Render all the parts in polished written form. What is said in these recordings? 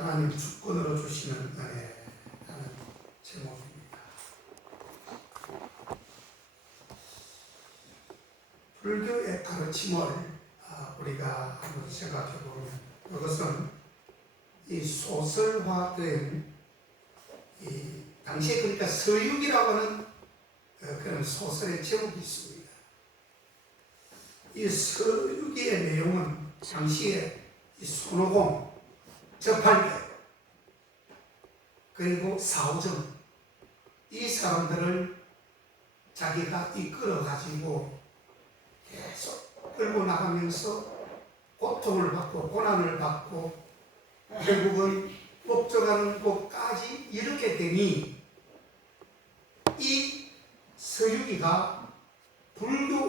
하나님 주권으로 주시는 은혜라는 제목입니다. 불교의 가르침을 우리가 한번 생각해 보면 이것은 이 소설화된 이 당시에 그러니까 서유기라고 하는 그런 소설의 제목이 있습니다. 이 서유기의 내용은 당시에 이 손오공, 저팔계, 그리고 사오정 이 사람들을 자기가 이끌어가지고 계속 끌고 나가면서 고통을 받고 고난을 받고 결국은 목적하는 곳까지 이렇게 되니 이 서유기가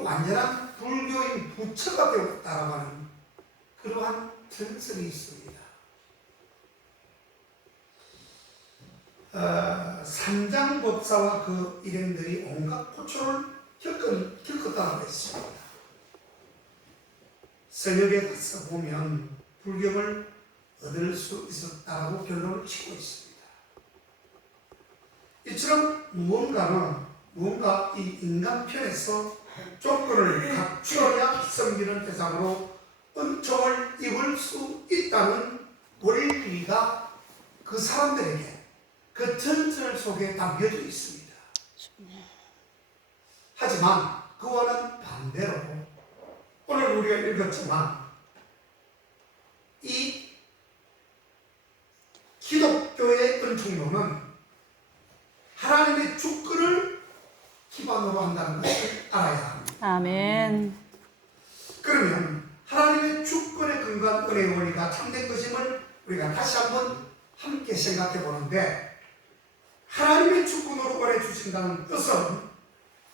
완전한 불교인 부처가 되었다라고 하는 그러한 전설이 있습니다. 산장법사와 그 일행들이 온갖 고초를 겪었다고 했습니다. 서역에 가서 보면 불경을 얻을 수 있었다고 결론을 치고 있습니다. 이처럼 무언가 이 인간편에서 조건을 갖추어야 섬기는 대상으로 은총을 입을 수 있다는 원리가 그 사람들에게 그 전설 속에 담겨져 있습니다. 하지만 그와는 반대로 오늘 우리가 읽었지만 이 기독교의 은총론은 하나님의 주권을 기반으로 한다는 것을 알아야 합니다. 아멘. 그러면 하나님의 주권에 근거한 은혜의 원리가 참된 것임을 우리가 다시 한번 함께 생각해 보는데, 하나님의 주권으로 권해 주신다는 뜻은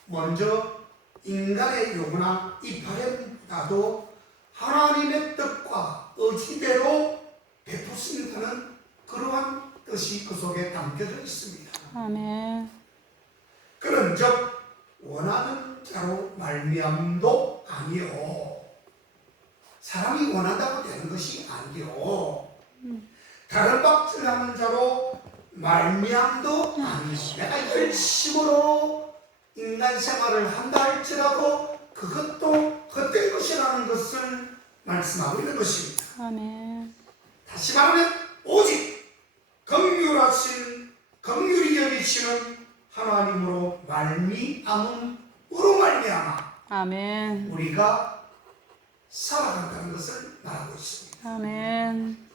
먼저 인간의 요구나 이 바램보다도 하나님의 뜻과 의지대로 베푸신다는 그러한 뜻이 그 속에 담겨져 있습니다. 아멘. 그런즉 원하는 자로 말미암도 아니요, 사람이 원한다고 되는 것이 아니요, 다른 박질하는 자로 말미암도 아니요, 내가 열심으로 인간 생활을 한다 할지라도 그것도 헛된 것이라는 것을 말씀하고 있는 것입니다. 아멘. 다시 말하면 오직 긍휼히 여기시는 하나님으로 말미암음으로 말미암아 아멘. 우리가 살아간다는 것을 말하고 있습니다. 아멘.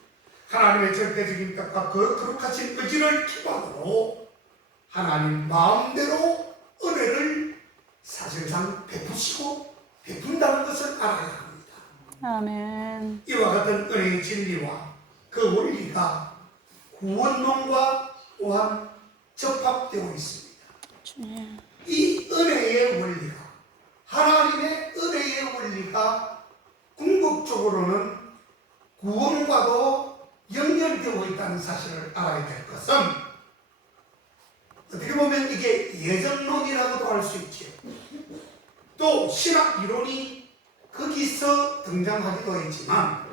하나님의 절대적인 뜻과 그 거룩하신 의지를 기반으로 하나님 마음대로 은혜를 사실상 베푸시고 베푼다는 것을 알아야 합니다. 아멘. 이와 같은 은혜의 진리와 그 원리가 구원론과 또한 접합되어 있습니다. 주님. 이 은혜의 원리가, 하나님의 은혜의 원리가 궁극적으로는 구원과도 연결되어 있다는 사실을 알아야 될 것은, 어떻게 보면 이게 예정론이라고도 할 수 있죠. 또 신학 이론이 거기서 등장하기도 했지만,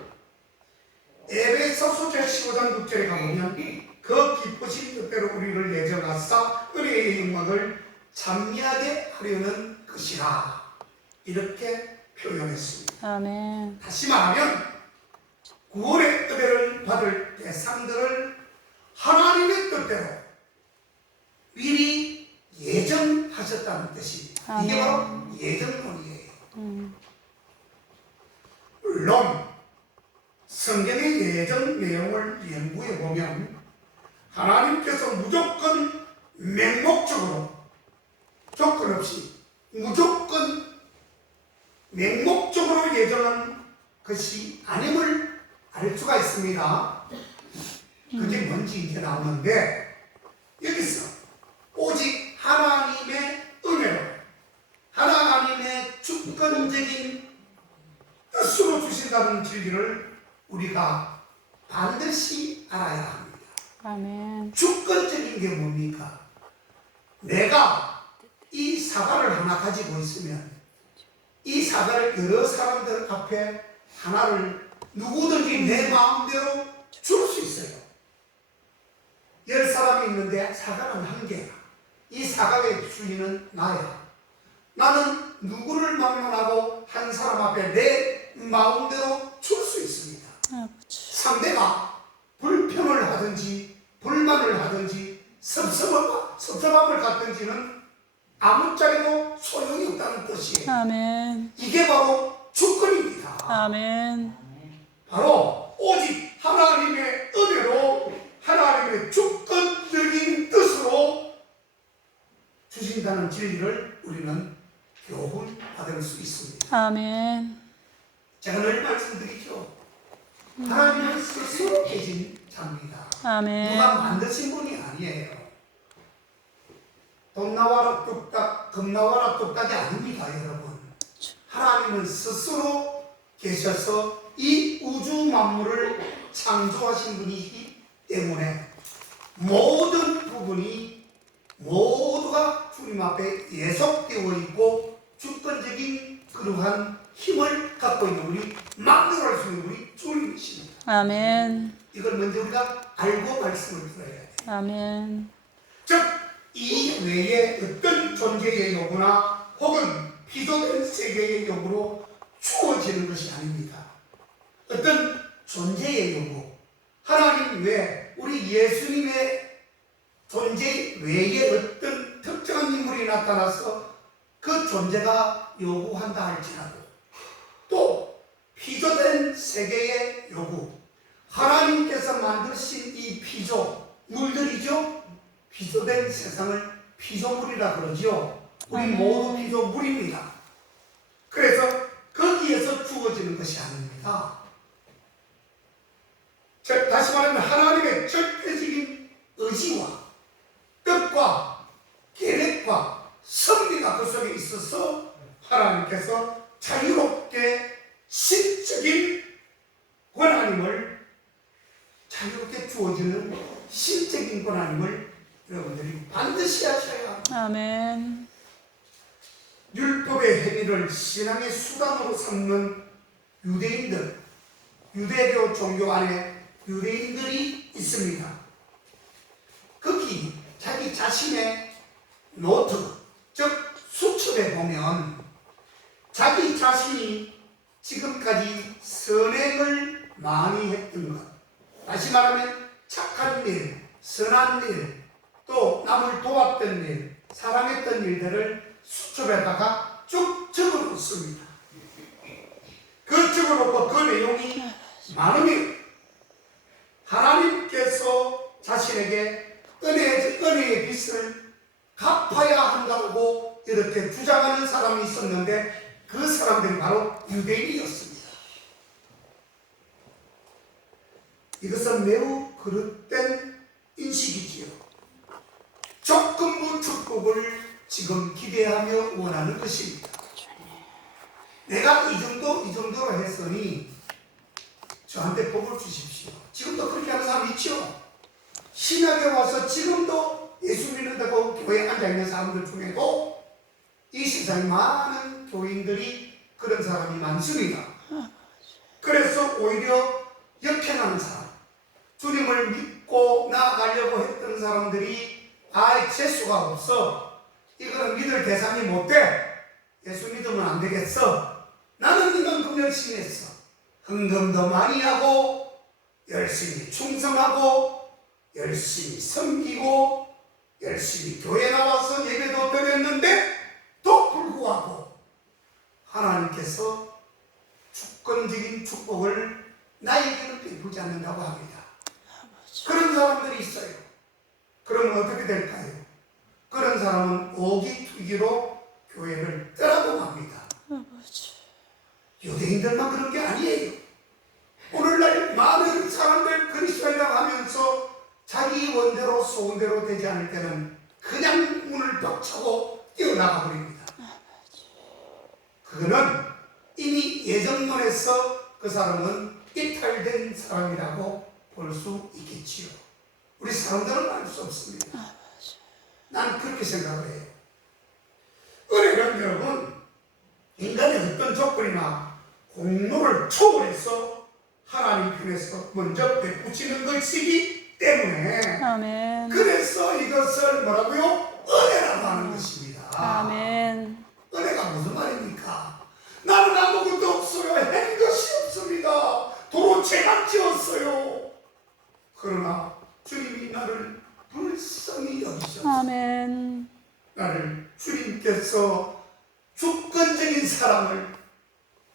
에베소서 15장 6절에 가보면 그 기쁘신 뜻대로 우리를 예정하사 은혜의 영광을 찬미하게 하려는 것이라 이렇게 표현했습니다. 아멘. 다시 말하면 구원의 은혜를 받을 대상들을 하나님의 뜻대로 미리 예정하셨다는 뜻입니다. 이게 바로 예정론이에요. 물론 성경의 예정 내용을 연구해 보면 하나님께서 무조건 맹목적으로, 조건 없이 무조건 맹목적으로 예정한 것이 아님을 알 수가 있습니다. 그게 뭔지 이제 나오는데, 여기서 오직 하나님의 은혜로 하나님의 주권적인 뜻으로 주신다는 진리를 우리가 반드시 알아야 합니다. 아멘. 주권적인 게 뭡니까? 내가 이 사과를 하나 가지고 있으면 이 사과를 여러 사람들 앞에 하나를 누구든지 내 마음대로 줄 수 있어요. 10사람이 있는데 사과는 1개야. 이 사과의 주인은 나야. 나는 누구를 막론하고 한 사람 앞에 내 마음대로 줄 수 있습니다. 아버지. 상대가 불평을 하든지 불만을 하든지 섭섭함을 갖든지는 아무짝에도 소용이 없다는 뜻이에요. 아멘. 이게 바로 주권입니다. 아멘. 바로 오직 하나님의 은혜로 하나님의 주권적인 뜻으로 주신다는 진리를 우리는 교훈받을 수 있습니다. 아멘. 제가 늘 말씀드리죠. 하나님은 스스로 계신 자입니다. 아멘. 누가 만드신 분이 아니에요. 돈 나와라 뚝딱, 금 나와라 뚝딱이 아닙니다, 여러분. 하나님은 스스로 계셔서 이 우주 만물을 창조하신 분이기 때문에 모든 부분이 모두가 주님 앞에 예속되어 있고 주권적인 그러한 힘을 갖고 있는 우리 만들어갈 수 있는 우리 주님이십니다. 아멘. 이걸 먼저 우리가 알고 말씀을 들어야 돼요. 아멘. 즉, 이 외에 어떤 존재의 요구나 혹은 피조된 세계의 요구로 주어지는 것이 아닙니다. 어떤 존재의 요구, 하나님 외에 우리 예수님의 존재 외에 어떤 특정한 인물이 나타나서 그 존재가 요구한다 할지라도 또 피조된 세계의 요구, 하나님께서 만드신 이 피조물들이죠. 피조된 세상을 피조물이라 그러죠. 우리 모두 피조물입니다. 그래서 거기에서 주어지는 것이 아닙니다. 다시 말하면 하나님의 절대적인 의지와 뜻과 계획과 섭리가 그 속에 있어서 하나님께서 자유롭게 신적인 권한임을 자유롭게 주어지는 신적인 권한임을 여러분들이 반드시 하셔야 합니다. 아멘. 율법의 행위를 신앙의 수단으로 삼는 유대인들, 유대교 종교 안에 유대인들이 있습니다. 거기 자기 자신의 노트, 즉 수첩에 보면 자기 자신이 지금까지 선행을 많이 했던 것, 다시 말하면 착한 일, 선한 일, 또 남을 도왔던 일, 사랑했던 일들을 수첩에다가 쭉 적어놓습니다. 그 적어놓고 그 내용이 많으면 하나님께서 자신에게 은혜의 빚을 갚아야 한다고 이렇게 주장하는 사람이 있었는데 그 사람들이 바로 유대인이었습니다. 이것은 매우 그릇된 인식이지요. 조건부 축복을 지금 기대하며 원하는 것입니다. 내가 이 정도로 했으니 저한테 복을 주십시오. 지금도 그렇게 하는 사람 있죠? 신약에 와서 지금도 예수 믿는다고 교회에 앉아있는 사람들 중에도 이 세상에 많은 교인들이 그런 사람이 많습니다. 그래서 오히려 역행하는 사람, 주님을 믿고 나아가려고 했던 사람들이 재수가 없어, 이거는 믿을 대상이 못 돼, 예수 믿으면 안 되겠어, 나는 이만큼 열심히 했어, 헌금도 많이 하고 열심히 충성하고 열심히 섬기고 열심히 교회 나와서 예배도 드렸는데 또 불구하고 하나님께서 주권적인 축복을 나에게는 베풀지 않는다고 합니다. 그런 사람들이 있어요. 그러면 어떻게 될까요? 그런 사람은 오기투기로 교회를 떠나고 갑니다. 유대인들만 그런 게 아니에요. 오늘날 많은 사람들 그리스도인이라고 하면서 자기 원대로 소원대로 되지 않을 때는 그냥 문을 벽차고 뛰어나가 버립니다. 그거는 이미 예정론에서 그 사람은 이탈된 사람이라고 볼 수 있겠지요. 우리 사람들은 알 수 없습니다. 난 그렇게 생각을 해요. 은혜는 여러분, 인간의 어떤 조건이나 공로를 초월해서 하나님 편에서 먼저 베푸시는 것이기 때문에 아멘. 그래서 이것을 뭐라고요? 은혜라고 하는 것입니다. 아멘. 은혜가 무슨 말입니까? 나는 아무것도 없어요. 한 것이 없습니다. 도로 죄만 지었어요. 그러나 주님이 나를 불쌍히 여기셔서 아멘. 나를 주님께서 주권적인 사랑을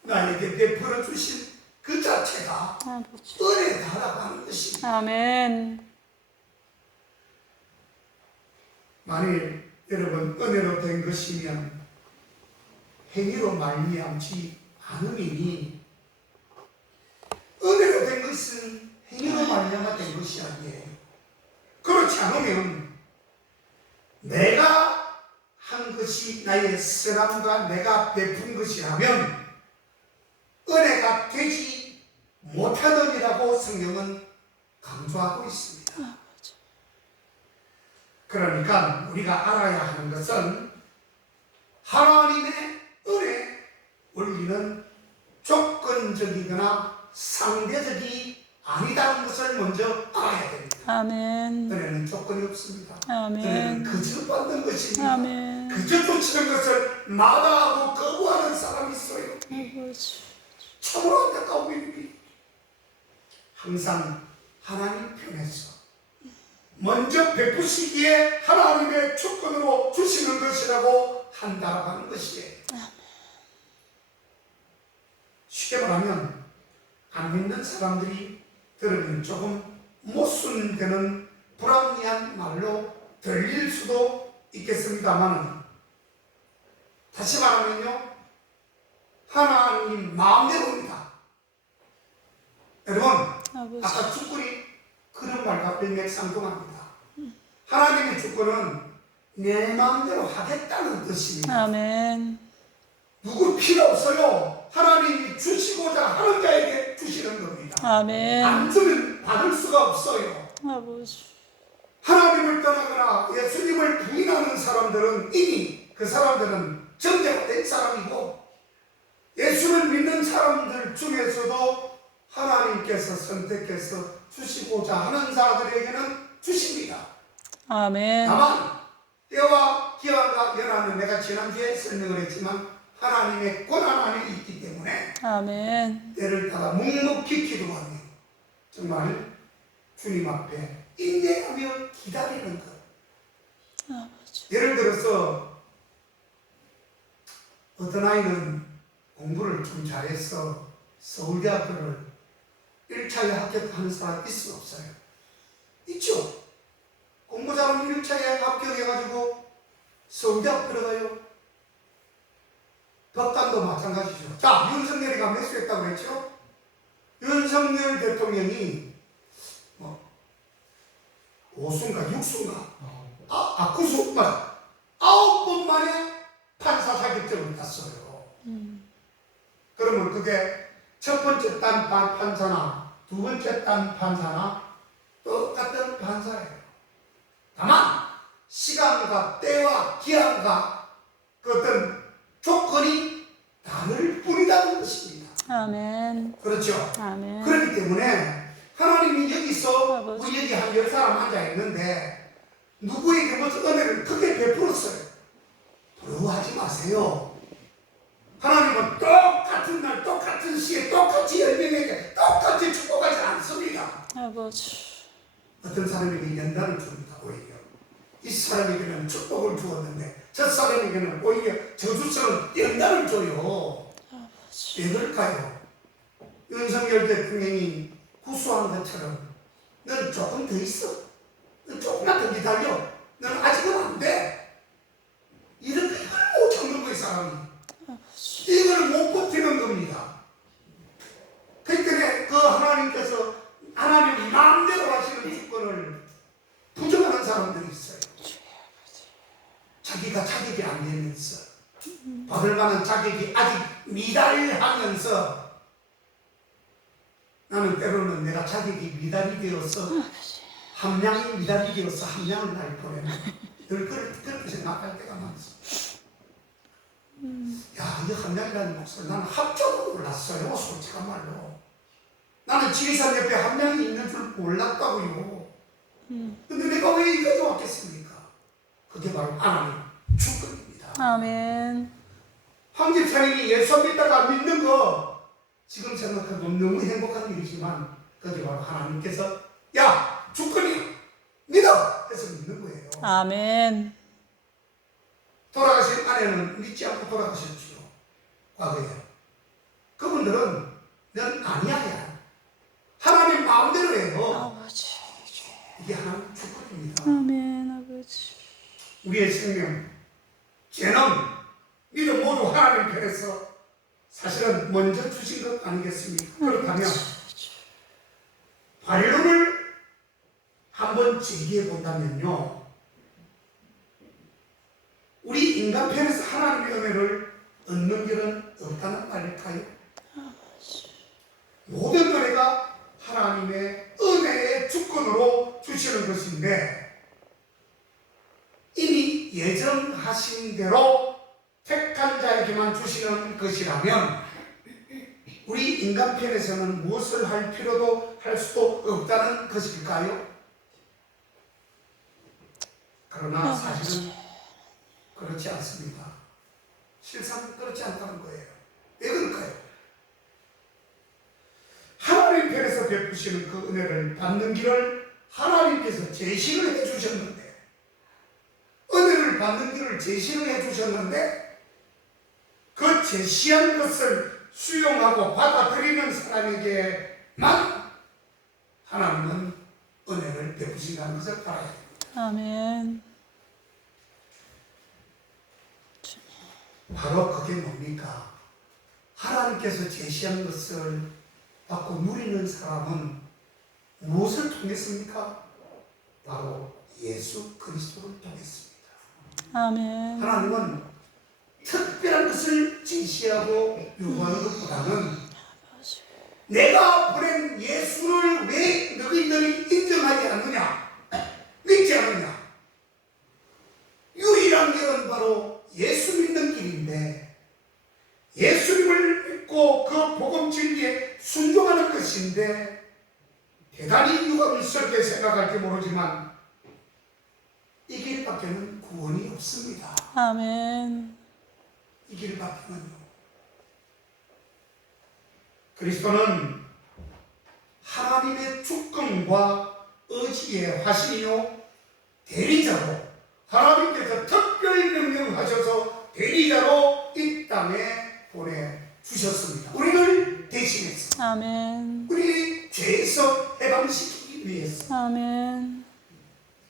나에게 베풀어 주신 그 자체가 아버지. 은혜다라고 하는 것입니다. 아멘. 만일 여러분 은혜로 된 것이면 행위로 말미암지 않음이니 은혜로 된 것은 행위로 말미암아 된 것이 아니에요. 그렇지 않으면 내가 한 것이 나의 선함과 내가 베푼 것이라면 은혜가 되지 못하느니라고 성경은 강조하고 있습니다. 그러니까 우리가 알아야 하는 것은 하나님의 은혜 원리는 조건적이거나 상대적이 아니다는 것을 먼저 알아야 됩니다. 아멘. 은혜는 조건이 없습니다. 아멘. 은혜는 그저 받는 것입니다. 아멘. 그저 쫓치는 것을 마다하고 거부하는 사람이 있어요. 아버지. 참으로 안타까운 일이 항상 하나님 편에서 먼저 베푸시기에 하나님의 주권으로 주시는 것이라고 한다고 하는 것이에요. 쉽게 말하면 안 믿는 사람들이 들으면 조금 모순되는 불합리한 말로 들릴 수도 있겠습니다만 다시 말하면요 하나님 마음대로입니다. 여러분 아버지. 아까 주권이 그런 말과 일맥상통합니다. 하나님의 주권은 내 마음대로 하겠다는 뜻입니다. 아멘. 누구 필요 없어요. 하나님이 주시고자 하는 자에게 주시는 겁니다. 아멘. 안 주면 받을 수가 없어요. 아버지. 하나님을 떠나거나 예수님을 부인하는 사람들은 이미 그 사람들은 정죄가 된 사람이고 예수를 믿는 사람들 중에서도 하나님께서 선택해서 주시고자 하는 자들에게는 주십니다. 아멘. 다만 때와 기한과 연한은 내가 지난주에 설명을 했지만 하나님의 권한 안에 있기 때문에 아멘. 때를 따라 묵묵히 기도하며 정말 주님 앞에 인내하며 기다리는 것. 아버지. 예를 들어서 어떤 아이는 공부를 좀 잘해서 서울대학교를 1차에 합격하는 사람이 있을 수 없어요. 있죠? 공부 잘하면 1차에 합격해가지고 서울대학 들어가요. 법관도 마찬가지죠. 자, 윤석열이 매수했다고 그랬죠? 윤석열 대통령이 5수인가 6수인가 9수 맞아 9번 만에 판사 자격증을 땄어요. 그러면 그게 첫 번째 딴 판사나 두 번째 딴 판사나 똑같은 판사예요. 다만 시간과 때와 기한과 그 어떤 조건이 다를 뿐이라는 것입니다. 아멘. 그렇죠? 아멘. 그렇기 때문에 하나님이 여기서 아버지. 우리 여기 한 10사람 앉아있는데 누구에게 무슨 은혜를 크게 베풀었어요. 부러워하지 마세요. 하나님은 똑같은 날 똑같은 시에 똑같이 10명에게 똑같이 축복하지 않습니다. 아버지. 어떤 사람에게 연단을 줍니다. 오히려 이 사람에게는 축복을 주었는데 저 사람에게는 오히려 저주처럼 연단을 줘요. 아버지. 왜 그럴까요? 윤석열 대통령이 구수한 것처럼 너는 조금 더 있어. 너 조금만 더 기다려. 너는 아직은 안 돼. 이런 걸 못 참는 거예요, 사람이. 이걸 못 버티는 겁니다. 그렇기 때문에 그 하나님께서 하나님 마음대로 하시는 주권을 부정하는 사람들이 있어요. 자기가 자격이 안 되면서 받을 만한 자격이 아직 미달하면서 나는 때로는 내가 자격이 미달이 되어서 함량이 미달이 되어서 함량을 날 보내면 늘 그렇게 생각할 때가 많습니다. 야, 이 함량이라는 것을 나는 합적으로 몰랐어요. 솔직한 말로. 나는 지리산 옆에 함량이 있는 줄 몰랐다고요. 근데 내가 왜 여기까지 왔겠습니까? 그게 바로 하나님 주권입니다. 아멘. 황집사님이 예수 믿다가 믿는 거 지금 생각하면 너무 행복한 일이지만 그게 바로 하나님께서 야 주권이야 믿어 해서 믿는 거예요. 아멘. 돌아가신 아내는 믿지 않고 돌아가셨지요. 과거에 그분들은 넌 아니야 야. 하나님 마음대로 해요. 아버지. 이게 하나님 주권입니다. 아멘. 아버지. 우리의 생명, 재능, 믿음 모두 하나님 편에서 사실은 먼저 주신 것 아니겠습니까? 그렇다면 반론을 한번 제기해 본다면요, 우리 인간 편에서 하나님의 은혜를 얻는 길은 없다는 말일까요? 모든 은혜가 하나님의 은혜의 주권으로 주시는 것인데 이미 예정하신 대로 택한 자에게만 주시는 것이라면 우리 인간 편에서는 무엇을 할 필요도 할 수도 없다는 것일까요? 그러나 사실은 그렇지 않습니다. 실상 그렇지 않다는 거예요. 왜 그럴까요? 하나님 편에서 베푸시는 그 은혜를 받는 길을 하나님께서 제시를 해주셨는데, 은혜를 받는 길을 제시를 해주셨는데 그 제시한 것을 수용하고 받아들이는 사람에게만 하나님은 은혜를 베푸신다는 것을 알아야 됩니다. 아멘. 바로 그게 뭡니까? 하나님께서 제시한 것을 받고 누리는 사람은 무엇을 통했습니까? 바로 예수 그리스도를 통했습니다. 아멘. 하나님은 특별한 것을 제시하고 요구하는 것보다는 내가 보낸 예수를 왜 너희들이 인정하지 않느냐, 믿지 않느냐. 유일한 길은 바로 예수 믿는 길인데, 예수님을 믿고 그 복음 진리에 순종하는 것인데, 대단히 유감스럽게 생각할지 모르지만 이 길밖에는 구원이 없습니다. 아멘. 이 길밖에는요. 그리스도는 하나님의 주권과 의지의 화신이요 대리자로, 하나님께서 특별히 명령하셔서 대리자로 이 땅에 보내주셨습니다. 우리를 대신해서, 아멘. 우리 죄에서 해방시키기 위해서. 아멘.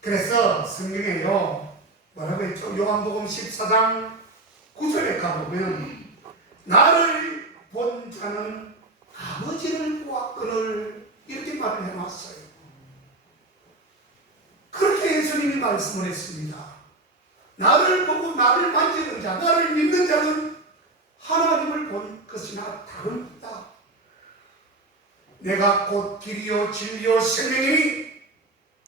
그래서 성경에요 뭐라고 했죠? 요한복음 14장 9절에 가보면 나를 본 자는 아버지를 보았거늘 이렇게 말을 해놨어요. 그렇게 예수님이 말씀을 했습니다. 나를 보고 나를 만지는 자, 나를 믿는 자는 하나님을 본 것이나 다릅니다. 내가 곧 길이요 진리요 생명이니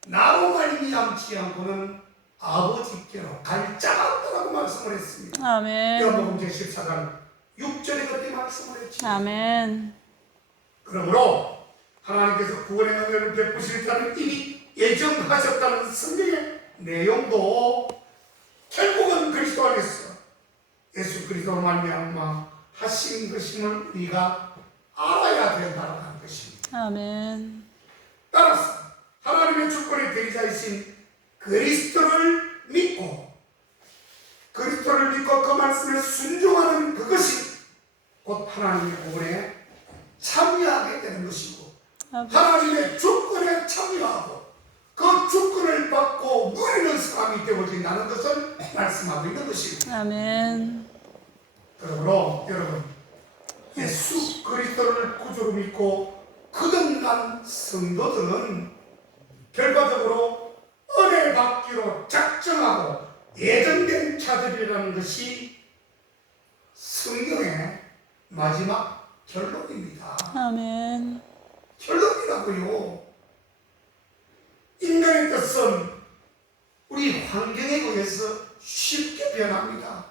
나로 말미암지 않고는 아버지께로 갈 자가 없다고 말씀을 했습니다. 아멘. 요한복음 제14장 6절에 그렇게 말씀을 했죠. 아멘. 그러므로 하나님께서 구원의 은혜를 베푸실 자는 이미 예정하셨다는 성경의 내용도 결국은 그리스도 안에서 예수 그리스도로 말미암아 하신 것임을 우리가 알아야 된다고 하는 것입니다. 아멘. 따라서 하나님의 주권의 대리자이신 그리스도를 믿고 그 말씀에 순종하는 그것이 곧 하나님의 구원에 참여하게 되는 것이고, 하나님의 주권에 참여하고 그 주권을 받고 누리는 사람이 되어진다는 것을 말씀하고 있는 것입니다. 아멘. 그러므로 여러분, 예수 그리스도를 구주로 믿고 거듭난 성도들은 결과적으로 은혜 받기로 작정하고 예정된 자들이라는 것이 성경의 마지막 결론입니다. 아멘. 결론이라고요. 인간의 뜻은 우리 환경에 의해서 쉽게 변합니다.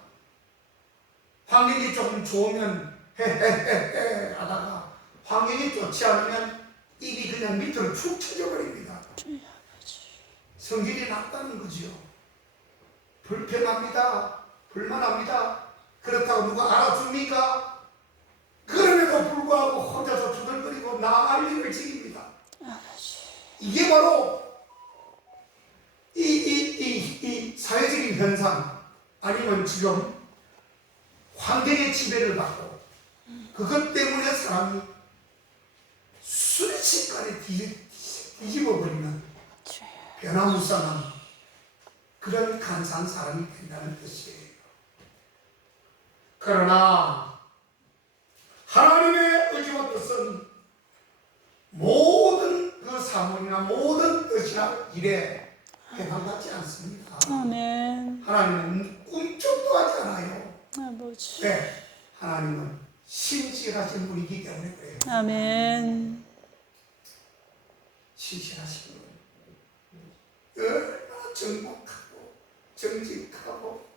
환경이 조금 좋으면 헤헤헤헤 하다가 환경이 좋지 않으면 입이 그냥 밑으로 축 처져 버립니다. 성질이 났다는 거지요. 불편합니다. 불만합니다. 그렇다고 누가 알아줍니까? 그럼에도 불구하고 혼자서 투덜거리고 난리를 지깁니다. 이게 바로 이 사회적인 현상, 아니면 지금 환경의 지배를 받고 그것 때문에 사람이 순식간에 뒤집어버리는 변화무쌍한 그런 간사한 사람이 된다는 뜻이에요. 그러나 하나님의 의지와 뜻은 모든 그 사물이나 모든 뜻이나 일에 해당하지 않습니다. 아멘. 하나님은 꿈쩍도 하지 않아요. 아버지. 네, 하나님은 신실하신 분이기 때문에 그래요. 아멘. 신실하신 분, 얼마나 정복하고 정직하고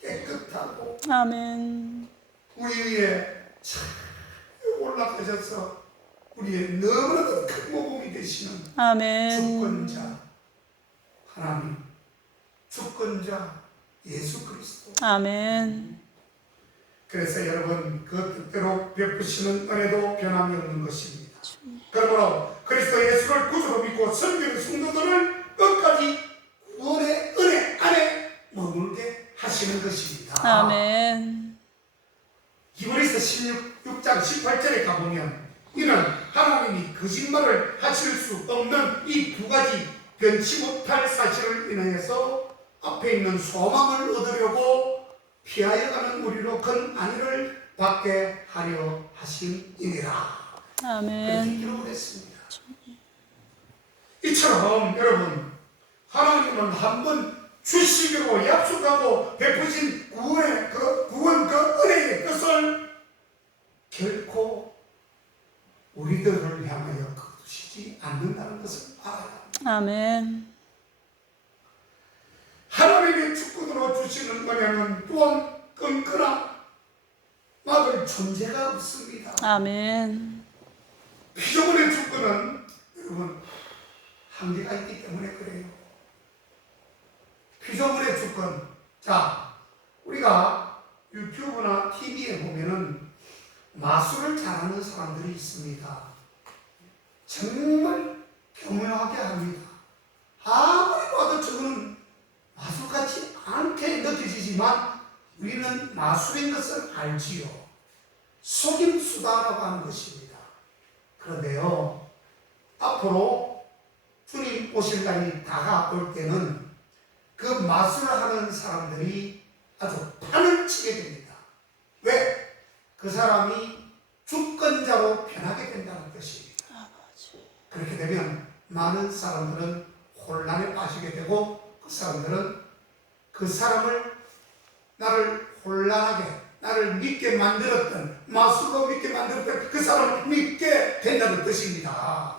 깨끗하고 아멘. 우리 위에 잘 올라가셔서 우리의 너무나도 큰 모범이 되시는 아멘. 주권자 하나님, 주권자 예수 그리스도. 아멘. 그래서 여러분, 그 뜻대로 베푸시는 은혜도 변함이 없는 것입니다. 그러므로 그리스도 예수를 구주로 믿고 섬기는 성도들을 끝까지 구원의 은혜 안에 머물게 하시는 것입니다. 아멘. 히브리서 16장 18절에 가보면 이는 하나님이 거짓말을 하실 수 없는 이 두 가지 변치 못할 사실을 인하여서 앞에 있는 소망을 얻으려고 피하여 가는 우리로 큰 안위를 받게 하려 하심이니라. 그렇게 아멘. 기록을 했습니다. 이처럼 여러분, 하나님은 한번 주시기로 약속하고 베푸신 구원 그 은혜의 뜻을 결코 우리들을 향하여 거두시지 않는다는 것을 알아야 합니다. 아멘. 하나님의 주권으로 주시는 은혜는 또한 끊거나 막을 존재가 없습니다. 아멘. 피조물의 주권은 여러분 한계가 있기 때문에 그래요. 피조물의 주권. 자, 우리가 유튜브나 TV에 보면은 마술을 잘하는 사람들이 있습니다. 정말 교묘하게 합니다. 아무리 봐도 저거는 마술같이 않게 느껴지지만 우리는 마술인 것을 알지요. 속임수다라고 하는 것입니다. 그런데요, 앞으로 주님 오실 날이 다가올 때는 그 마술을 하는 사람들이 아주 판을 치게 됩니다. 왜? 그 사람이 주권자로 변하게 된다는 뜻입니다. 그렇게 되면 많은 사람들은 혼란에 빠지게 되고 그 사람들은 그 사람을 나를 혼란하게 나를 믿게 만들었던 마술로 믿게 만들었던 그 사람을 믿게 된다는 뜻입니다.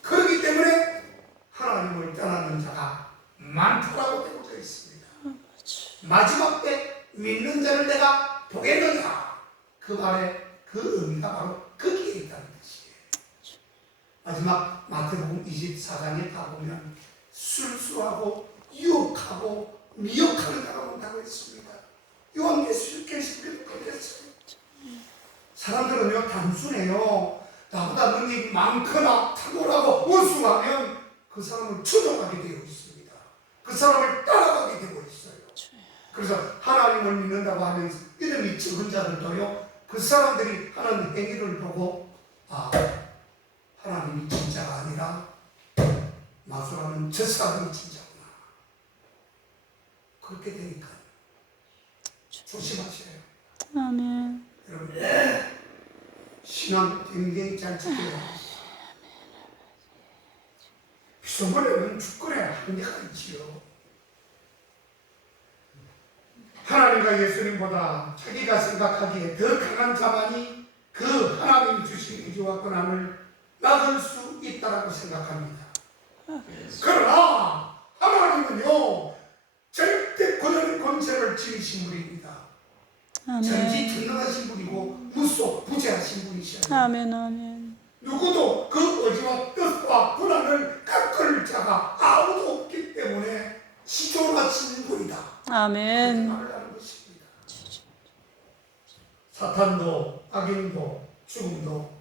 그렇기 때문에 하나님을 떠나는 자가 많다고 되어져 있습니다. 마지막 때 믿는 자를 내가 보겠느냐, 그 말에 그 의미가 바로 거기에 있다는 뜻이에요. 마지막 마태복음 24장에 가보면 술수하고 유혹하고 미혹하는 자가 온다고 했습니다. 요한계시록에도 그랬어요. 사람들은요 단순해요. 나보다 능력이 많거나 탁월하고 우수하면 그 사람을 추종하게 되어 있습니다. 그 사람을 따라가게 되고 있어요. 그래서 하나님을 믿는다고 하면서 믿음이 적은 자들도요, 그 사람들이 하는 행위를 보고 하나님이 진짜가 아니라 마술하는 저 사람이 진짜구나. 그렇게 되니까 조심하세요. 아멘. 여러분, 신앙 굉장히 잘 지켜야 합니다. 피조물에는 주권에 한계가 있지요. 하나님과 예수님보다 자기가 생각하기에 더 강한 자만이 그 하나님이 주신 의지와 권한을 나설 수 있다고 생각합니다. 그러나 하나님은요, 절대 권세를 지니신 분입니다. 아멘. 전지전능하신 분이고 무소부재하신 분이셔요. 아멘. 아멘. 누구도 그 의지와 뜻과 권한을 깎을 자가 아무도 없기 때문에 시조하신 분이다. 아멘. 말을 하는 것입니다. 사탄도 악인도 죽음도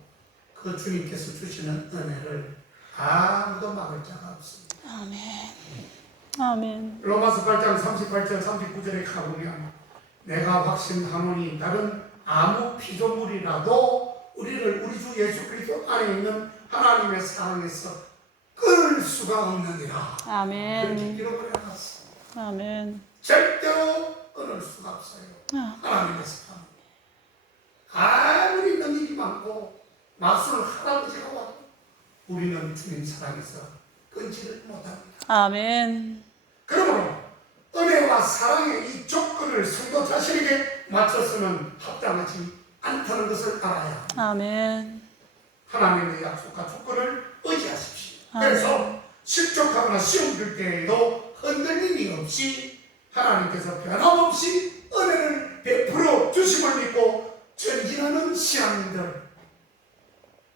그 주님께서 주시는 은혜를 아무도 막을 자가 없습니다. 아멘. 아멘. 로마서 8장 38절 39절에 가보면 내가 확신하노니 다른 아무 피조물이라도 우리를 우리 주 예수 그리스도 안에 있는 하나님의 사랑에서 끊을 수가 없느니라. 그렇게 아멘. 기록을 해놨습니다. 아멘. 절대로 끊을 수가 없어요. 하나님의 사랑. 아무리 있는 일이 많고 맞설 할아버지가 와도 우리는 주님 사랑에서 끊지를 못합니다. 아멘. 그러므로 은혜와 사랑의 이 조건을 성도 자신에게 맞춰서는 합당하지 않다는 것을 알아야 아멘. 하나님의 약속과 조건을 의지하십시오. 아멘. 그래서 실족하거나 시험 줄 때에도 흔들림이 없이 하나님께서 변함없이 은혜를 베풀어 주심을 믿고 전진하는 신앙인들,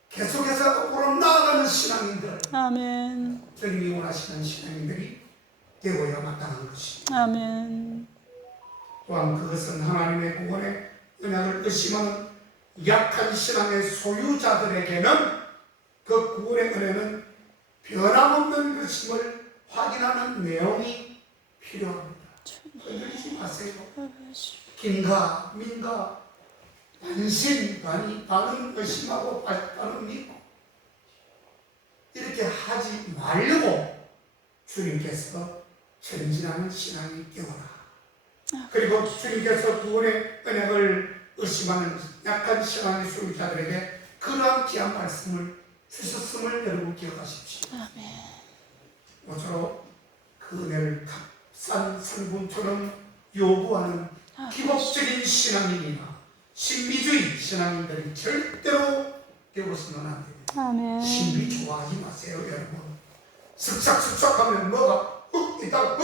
계속해서 앞으로 나아가는 신앙인들, 아멘. 주님이 원하시는 신앙인들이 되어야 마땅한 것입니다. 아멘. 또한 그것은 하나님의 구원의 은혜를 의심하는 약한 신앙의 소유자들에게는 그 구원의 은혜는 변함없는 것임을 확인하는 내용이 필요합니다. 흔들리지 마세요. 긴가 민가 반신 반은 의심하고 반은 믿고 이렇게 하지 말고 주님께서 전진하는 신앙이 되어라. 그리고 주님께서 구원의 은혜를 의심하는 약한 신앙의 소유자들에게 그러한 귀한 말씀을 주셨음을 여러분 기억하십시오. 모쪼록 그 은혜를 값싼 상분처럼 요구하는 기복적인 신앙인이나 신비주의 신앙인들이 절대로 되어서는 안 됩니다. 아멘. 신비 좋아하지 마세요, 여러분. 슥싹슥싹 하면 뭐가 있다가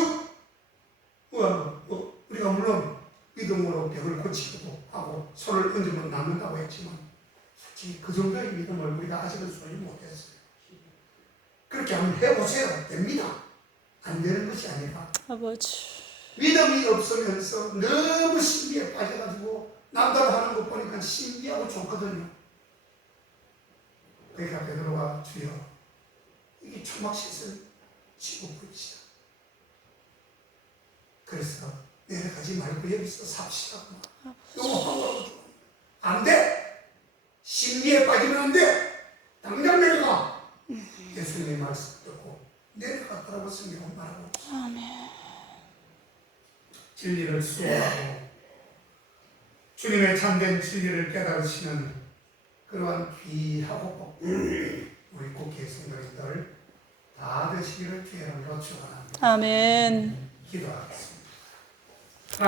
우리가 물론 믿음으로 벽을 고치기도 하고 손을 얹으면 낫는다고 했지만 솔직히 그 정도의 믿음을 우리가 아직은 소유 못했어요. 그렇게 한번 해보세요. 됩니다. 안 되는 것이 아니라 아버지. 믿음이 없으면서 너무 신비에 빠져가지고 남들 하는 거 보니까 신비하고 좋거든요. 그러니까 베드로가 주여 이게 초막시설 지구부이시다. 그래서 내려가지 말고 여기서 삽시다. 너무 황홀하고 좋아. 안 돼. 신비에 빠지면 안 돼. 당장 내려가. 예수님의 말씀 듣고 내려갔다라고 성경은 말하고 있습니다. 아멘. 진리를 수호하고 주님의 참된 진리를 깨달으시는 그러한 귀하고 우리 국회 성도님들 다 되시기를 주의 이름으로 축원합니다. 아멘. 기도하겠습니다.